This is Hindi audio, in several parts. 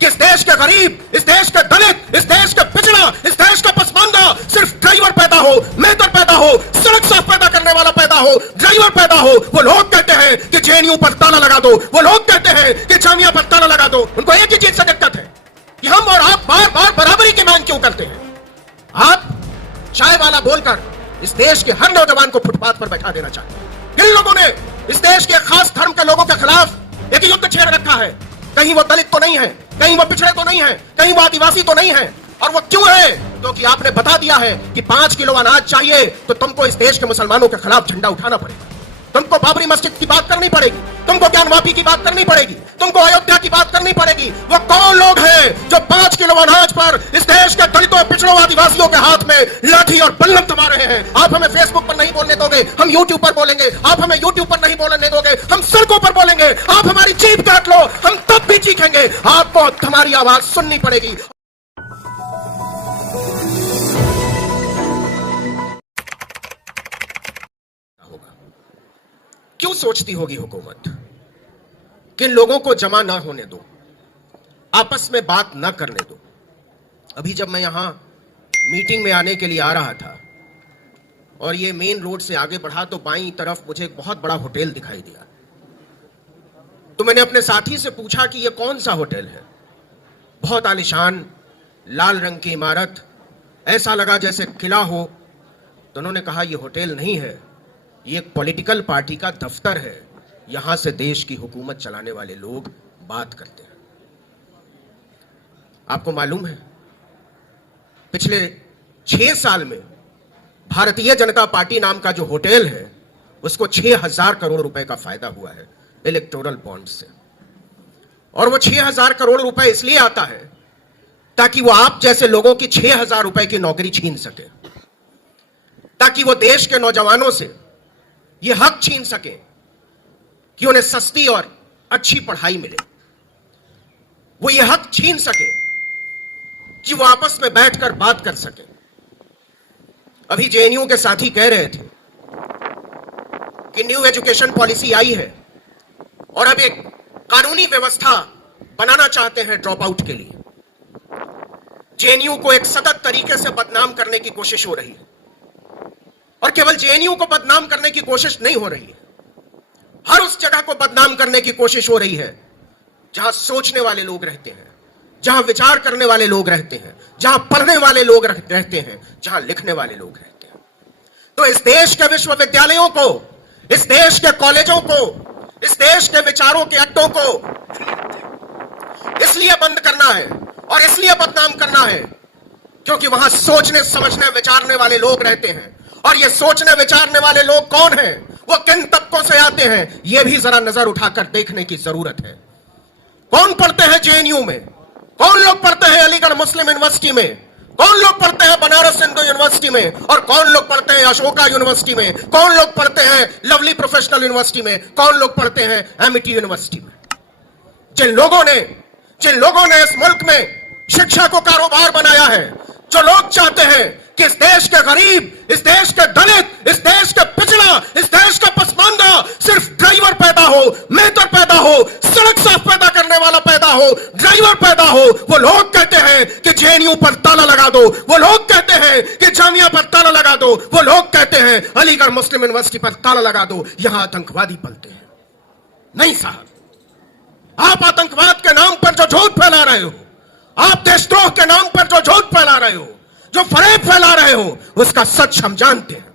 कि इस देश के गरीब, इस देश के दलित, इस देश के पिछड़ा, इस देश का पसमानदा सिर्फ ड्राइवर पैदा हो, मेहतर पैदा हो, सड़क साफ पैदा करने वाला पैदा हो, ड्राइवर पैदा हो। वो लोग कहते हैं कि जेएनयू पर ताला लगा दो, वो लोग कहते हैं कि जामिया पर ताला लगा दो। उनको एक ही चीज से दिक्कत है कि हम और आप बार बार बराबरी की मांग क्यों करते हैं। आप चाय वाला बोलकर इस देश के हर नौजवान को फुटपाथ पर बैठा देना चाहते हैं। इन लोगों ने इस देश के खास धर्म के लोगों के खिलाफ एक युद्ध छेड़ रखा है। कहीं वो दलित तो नहीं है, कहीं वो पिछड़े तो नहीं है, कहीं वो आदिवासी तो नहीं है। और वो क्यों है? क्योंकि आपने बता दिया है कि 5 किलो अनाज चाहिए तो तुमको इस देश के मुसलमानों के खिलाफ झंडा उठाना पड़ेगा, तुमको बाबरी मस्जिद की बात करनी पड़ेगी, तुमको ज्ञानवापी की बात करनी पड़ेगी, तुमको अयोध्या की बात करनी पड़ेगी। वो कौन लोग हैं जो 5 किलो अनाज पर इस देश के दलितों, पिछड़ों, आदिवासियों के हाथ में लाठी और बल्लम थमा रहे हैं? आप हमें फेसबुक पर नहीं बोलने दोगे, हम यूट्यूब पर बोलेंगे। आप हमें यूट्यूब पर नहीं बोलने दोगे, हम सड़कों पर बोलेंगे। आप हमारी जीभ काट लो, हम तब भी चीखेंगे। आपको हमारी आवाज सुननी पड़ेगी। क्यों सोचती होगी हुकूमत कि लोगों को जमा ना होने दो, आपस में बात ना करने दो। अभी जब मैं यहां मीटिंग में आने के लिए आ रहा था और ये मेन रोड से आगे बढ़ा तो बाईं तरफ मुझे एक बहुत बड़ा होटल दिखाई दिया। तो मैंने अपने साथी से पूछा कि ये कौन सा होटल है। बहुत आलीशान लाल रंग की इमारत, ऐसा लगा जैसे किला हो। तो उन्होंने कहा ये होटल नहीं है, ये एक पॉलिटिकल पार्टी का दफ्तर है, यहां से देश की हुकूमत चलाने वाले लोग बात करते हैं। आपको मालूम है पिछले 6 साल में भारतीय जनता पार्टी नाम का जो होटल है उसको 6,000 करोड़ रुपए का फायदा हुआ है इलेक्टोरल बॉन्ड से। और वो 6,000 करोड़ रुपए इसलिए आता है ताकि वो आप जैसे लोगों की 6,000 रुपए की नौकरी छीन सके, ताकि वो देश के नौजवानों से ये हक छीन सके कि उन्हें सस्ती और अच्छी पढ़ाई मिले। वो ये हक छीन सके कि वो आपस में बैठकर बात कर सके। अभी जेएनयू के साथी कह रहे थे कि न्यू एजुकेशन पॉलिसी आई है और अब एक कानूनी व्यवस्था बनाना चाहते हैं ड्रॉप आउट के लिए। जेएनयू को एक सतत तरीके से बदनाम करने की कोशिश हो रही है। और केवल जेएनयू को बदनाम करने की कोशिश नहीं हो रही है, हर उस जगह को बदनाम करने की कोशिश हो रही है जहां सोचने वाले लोग रहते हैं, जहां विचार करने वाले लोग रहते हैं, जहां पढ़ने वाले लोग रहते हैं, जहां लिखने वाले लोग रहते हैं। तो इस देश के विश्वविद्यालयों को, इस देश के कॉलेजों को, इस देश के विचारों के अड्डों को इसलिए बंद करना है और इसलिए बदनाम करना है क्योंकि वहां सोचने, समझने, विचारने वाले लोग रहते हैं। और ये सोचने विचारने वाले लोग कौन हैं, वो किन तबकों से आते हैं, ये भी जरा नजर उठाकर देखने की जरूरत है। कौन पढ़ते हैं जेएनयू में, कौन लोग पढ़ते हैं अलीगढ़ मुस्लिम यूनिवर्सिटी में, कौन लोग पढ़ते हैं बनारस हिंदू यूनिवर्सिटी में, और कौन लोग पढ़ते हैं अशोका यूनिवर्सिटी में, कौन लोग पढ़ते हैं लवली प्रोफेशनल यूनिवर्सिटी में, कौन लोग पढ़ते हैं एमिटी यूनिवर्सिटी में। जिन लोगों ने इस मुल्क में शिक्षा को कारोबार बनाया है, जो लोग चाहते हैं कि इस देश के गरीब, इस देश के दलित, इस देश के पिछड़ा, इस देश का पसमानदा सिर्फ ड्राइवर पैदा हो, मेहतर पैदा हो, सड़क साफ पैदा करने वाला पैदा हो, ड्राइवर पैदा हो। वो लोग कहते हैं कि जेएनयू पर ताला लगा दो, वो लोग कहते हैं कि जामिया पर ताला लगा दो, वो लोग कहते हैं अलीगढ़ मुस्लिम यूनिवर्सिटी पर ताला लगा दो, यहां आतंकवादी पलते हैं। नहीं साहब, आप आतंकवाद के नाम पर जो झूठ फैला रहे हो, आप देशद्रोह के नाम पर जो झूठ फैला रहे हो, जो फरेब फैला रहे हो, उसका सच हम जानते हैं।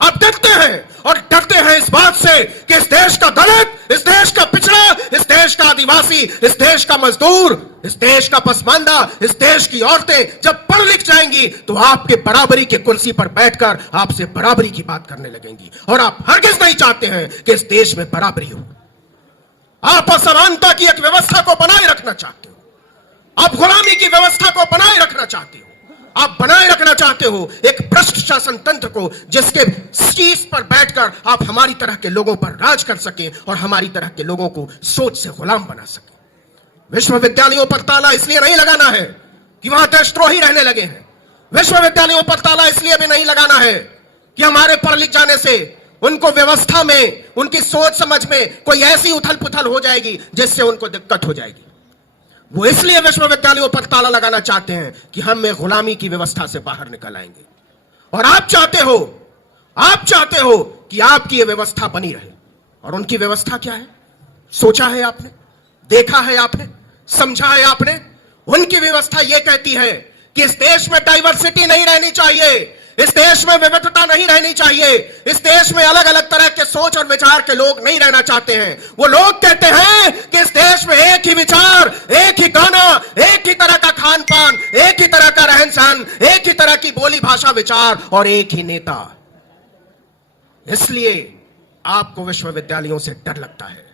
आप डरते हैं और डरते हैं इस बात से कि इस देश का दलित, इस देश का पिछड़ा, इस देश का आदिवासी, इस देश का मजदूर, इस देश का पसमानदा, इस देश की औरतें जब पढ़ लिख जाएंगी तो आपके बराबरी की कुर्सी पर बैठकर आपसे बराबरी की बात करने लगेंगी। और आप हरगिज नहीं चाहते हैं कि इस देश में बराबरी हो। आप असमानता की एक व्यवस्था को बनाए रखना चाहते हो, आप गुलामी की व्यवस्था को बनाए रखना चाहते हो, आप बनाए रखना चाहते हो एक भ्रष्ट शासन तंत्र को जिसके शीश पर बैठकर आप हमारी तरह के लोगों पर राज कर सके और हमारी तरह के लोगों को सोच से गुलाम बना सके। विश्वविद्यालयों पर ताला इसलिए नहीं लगाना है कि वहां देशद्रोही रहने लगे हैं। विश्वविद्यालयों पर ताला इसलिए भी नहीं लगाना है कि हमारे पढ़ लिख जाने से उनको व्यवस्था में, उनकी सोच समझ में कोई ऐसी उथल पुथल हो जाएगी जिससे उनको दिक्कत हो जाएगी। वो इसलिए विश्वविद्यालयों पर ताला लगाना चाहते हैं कि हम एक गुलामी की व्यवस्था से बाहर निकल आएंगे। और आप चाहते हो कि आपकी यह व्यवस्था बनी रहे। और उनकी व्यवस्था क्या है? सोचा है आपने? देखा है आपने? समझा है आपने? उनकी व्यवस्था यह कहती है कि इस देश में डाइवर्सिटी नहीं रहनी चाहिए, इस देश में विविधता नहीं रहनी चाहिए, इस देश में अलग अलग तरह के सोच और विचार के लोग नहीं रहना चाहते हैं। वो लोग कहते हैं कि इस देश में एक ही विचार, एक ही गाना, एक ही तरह का खान पान, एक ही तरह का रहन सहन, एक ही तरह की बोली भाषा विचार और एक ही नेता। इसलिए आपको विश्वविद्यालयों से डर लगता है,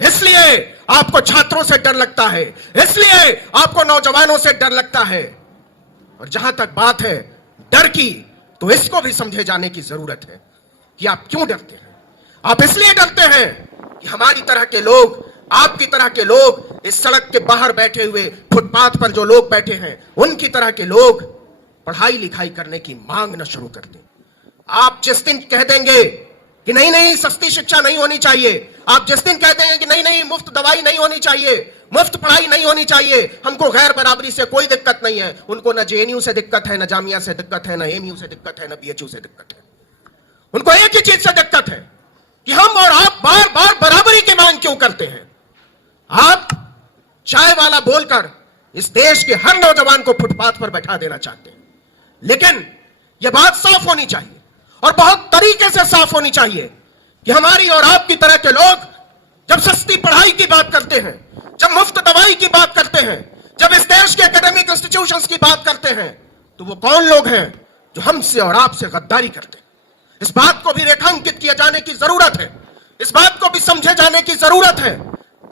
इसलिए आपको छात्रों से डर लगता है, इसलिए आपको नौजवानों से डर लगता है। और जहां तक बात है डर की, तो इसको भी समझे जाने की जरूरत है कि आप क्यों डरते हैं। आप इसलिए डरते हैं कि हमारी तरह के लोग, आपकी तरह के लोग, इस सड़क के बाहर बैठे हुए, फुटपाथ पर जो लोग बैठे हैं, उनकी तरह के लोग पढ़ाई लिखाई करने की मांग न शुरू कर दें। आप जिस दिन कह देंगे कि नहीं नहीं सस्ती शिक्षा नहीं होनी चाहिए, आप जिस दिन कहते हैं कि नहीं नहीं मुफ्त दवाई नहीं होनी चाहिए, मुफ्त पढ़ाई नहीं होनी चाहिए, हमको गैर बराबरी से कोई दिक्कत नहीं है, उनको न जेएनयू से दिक्कत है, न जामिया से दिक्कत है, न एमयू से दिक्कत है, न बीएचयू से दिक्कत है। उनको एक ही चीज से दिक्कत है कि हम और आप बार बार बराबरी की मांग क्यों करते हैं। आप चाय वाला बोलकर इस देश के हर नौजवान को फुटपाथ पर बैठा देना चाहते हैं, लेकिन यह बात साफ होनी चाहिए और बहुत तरीके से साफ होनी चाहिए कि हमारी और आपकी तरह के लोग जब सस्ती पढ़ाई की बात करते हैं, जब मुफ्त दवाई की बात करते हैं, जब इस देश के एकेडमिक इंस्टीट्यूशंस की बात करते हैं, तो वो कौन लोग हैं जो हमसे और आपसे गद्दारी करते हैं। इस बात को भी रेखांकित किया जाने की जरूरत है, इस बात को भी समझे जाने की जरूरत है।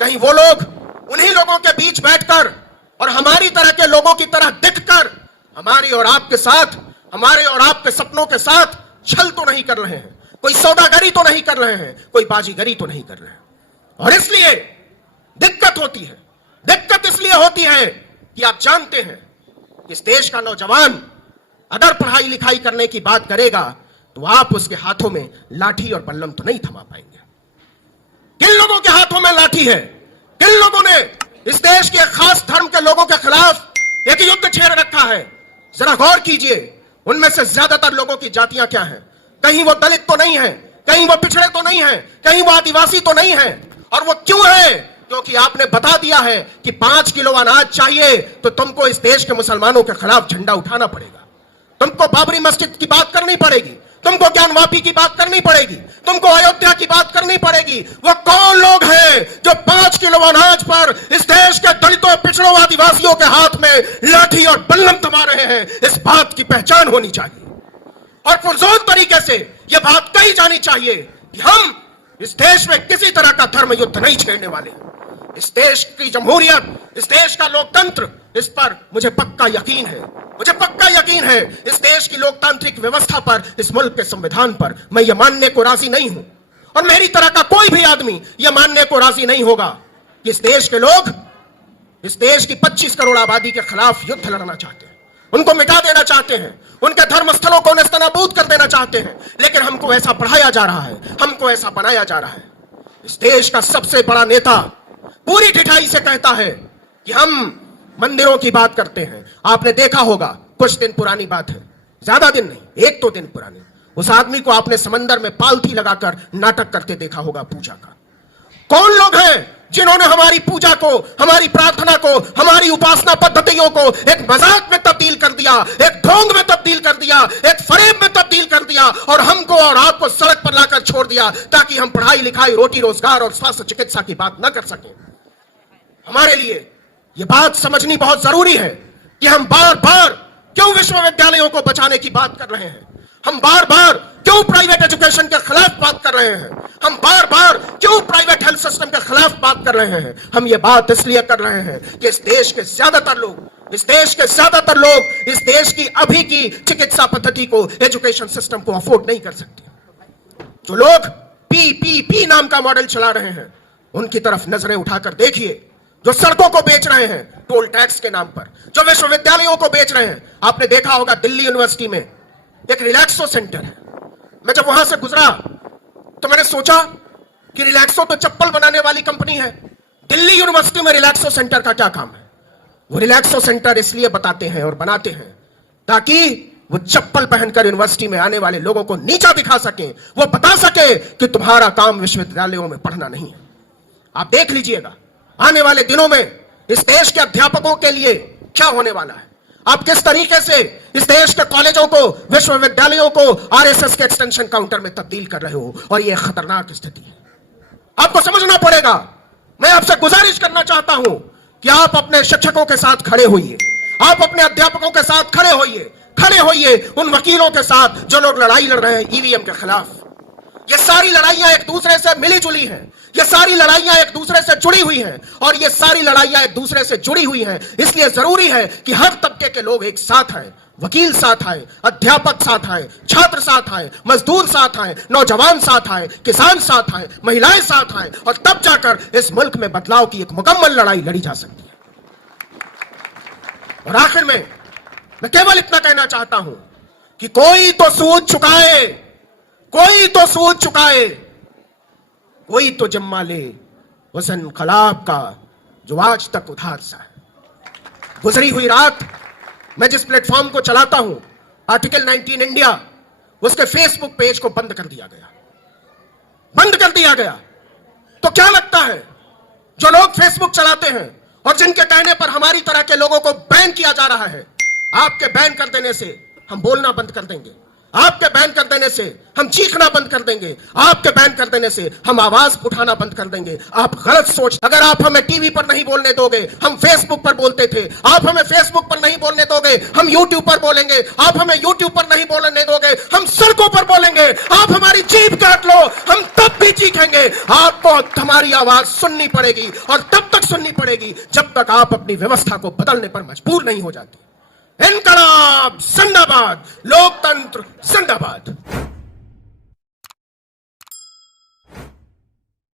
कहीं वो लोग उन्हीं लोगों के बीच बैठकर और हमारी तरह के लोगों की तरह दिखकर हमारी और आपके साथ, हमारे और आपके सपनों के साथ छल तो नहीं कर रहे हैं, कोई सौदागरी तो नहीं कर रहे हैं, कोई बाजीगरी तो नहीं कर रहे हैं। और इसलिए दिक्कत होती है। दिक्कत इसलिए होती है कि आप जानते हैं कि इस देश का नौजवान अगर पढ़ाई लिखाई करने की बात करेगा तो आप उसके हाथों में लाठी और बल्लम तो नहीं थमा पाएंगे। किन लोगों के हाथों में लाठी है? किन लोगों ने इस देश के खास धर्म के लोगों के खिलाफ एक युद्ध छेड़ रखा है? जरा गौर कीजिए, उनमें से ज्यादातर लोगों की जातियां क्या हैं? कहीं वो दलित तो नहीं है, कहीं वो पिछड़े तो नहीं है, कहीं वो आदिवासी तो नहीं है। और वो क्यों है? क्योंकि आपने बता दिया है कि 5 किलो अनाज चाहिए तो तुमको इस देश के मुसलमानों के खिलाफ झंडा उठाना पड़ेगा, तुमको बाबरी मस्जिद की बात करनी पड़ेगी, तुमको ज्ञानवापी की बात करनी पड़ेगी, तुमको अयोध्या की बात करनी पड़ेगी। वो कौन लोग हैं जो 5 किलो अनाज पर इस देश के दलितों, पिछड़ों, आदिवासियों के हाथ में लाठी और बल्लम थमा रहे हैं? इस बात की पहचान होनी चाहिए और पुरजोर तरीके से यह बात कही जानी चाहिए कि हम इस देश में किसी तरह का धर्म युद्ध नहीं छेड़ने वाले हैं। इस देश की जमहूरियत, इस देश का लोकतंत्र, इस पर मुझे पक्का यकीन है, मुझे पक्का यकीन है। इस देश की लोकतांत्रिक व्यवस्था पर, इस मुल्क के संविधान पर मैं यह मानने को राजी नहीं हूं और मेरी तरह का कोई भी आदमी यह मानने को राजी नहीं होगा कि इस देश के लोग इस देश की 25 करोड़ आबादी के खिलाफ युद्ध लड़ना चाहते हैं, उनको मिटा देना चाहते हैं, उनके धर्म स्थलों को नेस्तनाबूद कर देना चाहते हैं। लेकिन हमको ऐसा पढ़ाया जा रहा है, हमको ऐसा बनाया जा रहा है। इस देश का सबसे बड़ा नेता पूरी ढिठाई से कहता है कि हम मंदिरों की बात करते हैं। आपने देखा होगा, कुछ दिन पुरानी बात है, ज्यादा दिन नहीं, 1-2 दिन पुरानी, उस आदमी को आपने समंदर में पालथी लगाकर नाटक करते देखा होगा पूजा का। कौन लोग हैं जिन्होंने हमारी पूजा को, हमारी प्रार्थना को, हमारी उपासना पद्धतियों को एक मजाक में तब्दील कर दिया, एक ढोंग में तब्दील कर दिया, एक फरेब में तब्दील कर दिया और हमको और आपको सड़क पर लाकर छोड़ दिया ताकि हम पढ़ाई लिखाई, रोटी रोजगार और स्वास्थ्य चिकित्सा की बात न कर सकें। हमारे लिए यह बात समझनी बहुत जरूरी है कि हम बार बार क्यों विश्वविद्यालयों को बचाने की बात कर रहे हैं, हम बार बार क्यों प्राइवेट एजुकेशन के खिलाफ बात कर रहे हैं, हम बार बार क्यों प्राइवेट हेल्थ सिस्टम के खिलाफ बात कर रहे हैं। हम ये बात इसलिए कर रहे हैं कि इस देश के ज्यादातर लोग, इस देश की अभी की चिकित्सा पद्धति को, एजुकेशन सिस्टम को अफोर्ड नहीं कर सकते। जो लोग पीपीपी नाम का मॉडल चला रहे हैं उनकी तरफ नजरें उठाकर देखिए। जो सड़कों को बेच रहे हैं टोल टैक्स के नाम पर, जो विश्वविद्यालयों को बेच रहे हैं, आपने देखा होगा दिल्ली यूनिवर्सिटी में एक रिलैक्सो सेंटर है। मैं जब वहां से गुजरा तो मैंने सोचा कि रिलैक्सो तो चप्पल बनाने वाली कंपनी है, दिल्ली यूनिवर्सिटी में रिलैक्सो सेंटर का क्या काम है? वो रिलैक्सो सेंटर इसलिए बताते हैं और बनाते हैं ताकि वो चप्पल पहनकर यूनिवर्सिटी में आने वाले लोगों को नीचा दिखा सके, वो बता सके कि तुम्हारा काम विश्वविद्यालयों में पढ़ना नहीं है। आप देख लीजिएगा आने वाले दिनों में इस देश के अध्यापकों के लिए क्या होने वाला है। आप किस तरीके से इस देश के कॉलेजों को, विश्वविद्यालयों को आरएसएस के एक्सटेंशन काउंटर में तब्दील कर रहे हो, और यह खतरनाक स्थिति है। आपको समझना पड़ेगा। मैं आपसे गुजारिश करना चाहता हूं कि आप अपने शिक्षकों के साथ खड़े होइए, आप अपने अध्यापकों के साथ खड़े होइए उन वकीलों के साथ जो लोग लड़ाई लड़ रहे हैं ईवीएम के खिलाफ। ये सारी लड़ाइयां एक दूसरे से मिली जुली हैं, ये सारी लड़ाइयां एक दूसरे से जुड़ी हुई हैं, और ये सारी लड़ाइयां एक दूसरे से जुड़ी हुई हैं। इसलिए जरूरी है कि हर तबके के लोग एक साथ आए, वकील साथ आए, अध्यापक साथ आए, छात्र साथ आए, मजदूर साथ आए, नौजवान साथ आए, किसान साथ आए, महिलाएं साथ आए, और तब जाकर इस मुल्क में बदलाव की एक मुकम्मल लड़ाई लड़ी जा सकती है। और आखिर में मैं केवल इतना कहना चाहता हूं कि कोई तो सूद चुकाए, कोई तो सूद चुकाए, कोई तो जिम्मा ले उस इनकलाब का जो आज तक उधार सा है। गुजरी हुई रात मैं जिस प्लेटफॉर्म को चलाता हूं, आर्टिकल 19 इंडिया, उसके फेसबुक पेज को बंद कर दिया गया। तो क्या लगता है जो लोग फेसबुक चलाते हैं और जिनके कहने पर हमारी तरह के लोगों को बैन किया जा रहा है, आपके बैन कर देने से हम बोलना बंद कर देंगे, आपके बैन कर देने से हम चीखना बंद कर देंगे, आपके बैन कर देने से हम आवाज उठाना बंद कर देंगे। आप गलत सोच, अगर आप हमें टीवी पर नहीं बोलने दोगे, हम फेसबुक पर बोलते थे, आप हमें फेसबुक पर नहीं बोलने दोगे, हम यूट्यूब पर बोलेंगे, आप हमें यूट्यूब पर नहीं बोलने दोगे, हम सड़कों पर बोलेंगे, आप हमारी जीभ काट लो, हम तब भी चीखेंगे। आपको हमारी आवाज सुननी पड़ेगी, और तब तक सुननी पड़ेगी जब तक आप अपनी व्यवस्था को बदलने पर मजबूर नहीं हो जाते। इनकलाब जिंदाबाद, लोकतंत्र जिंदाबाद।